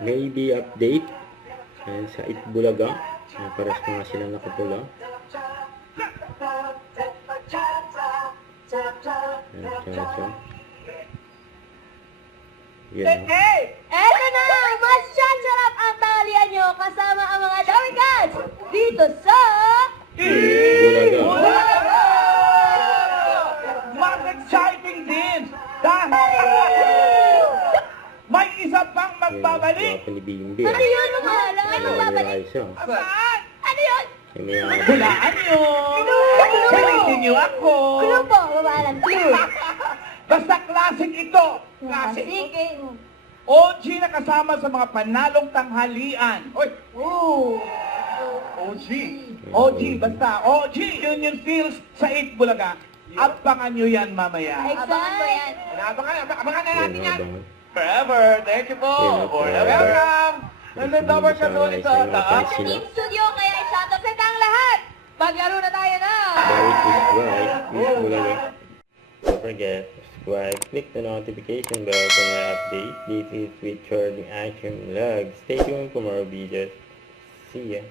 Maybe update. Ayan, sa Itbulaga. Ayan, pares pa nga sila nakapula. Ayan, cha-cha. Yan na. Eto na! Mas sarap ang tanghalian nyo kasama ang mga Dawikans dito sa... Itbulaga. Mas exciting din dahil may isa pang magbabalik. Wala pa ni Bimbi. Ano yun? Ano Ano babalik? Raisa. Saan? Ano yun? May Hulaan nyo. Kalitin nyo ako. Clue po, babalan. Clue. Basta classic ito. Classic. Sige. OG na kasama sa mga panalong tanghalian. Oy, Ooh. OG. OG, basta OG. Union Fields sa 8 Bulaga. Abangan nyo yan mamaya. Abangan ko yan. Abangan na natin yan. Abangan. Forever. Thank you po. Forever. Welcome. Nandun ka ulit sa taas. Sa Team Studio, kaya i-shoutout sa tang lahat. Paglaro na tayo na. Bawit is right. Itbulaga. Don't forget, subscribe, click the notification bell for more updates. This is with Charlie Action Vlog. Stay tuned for more videos. See ya.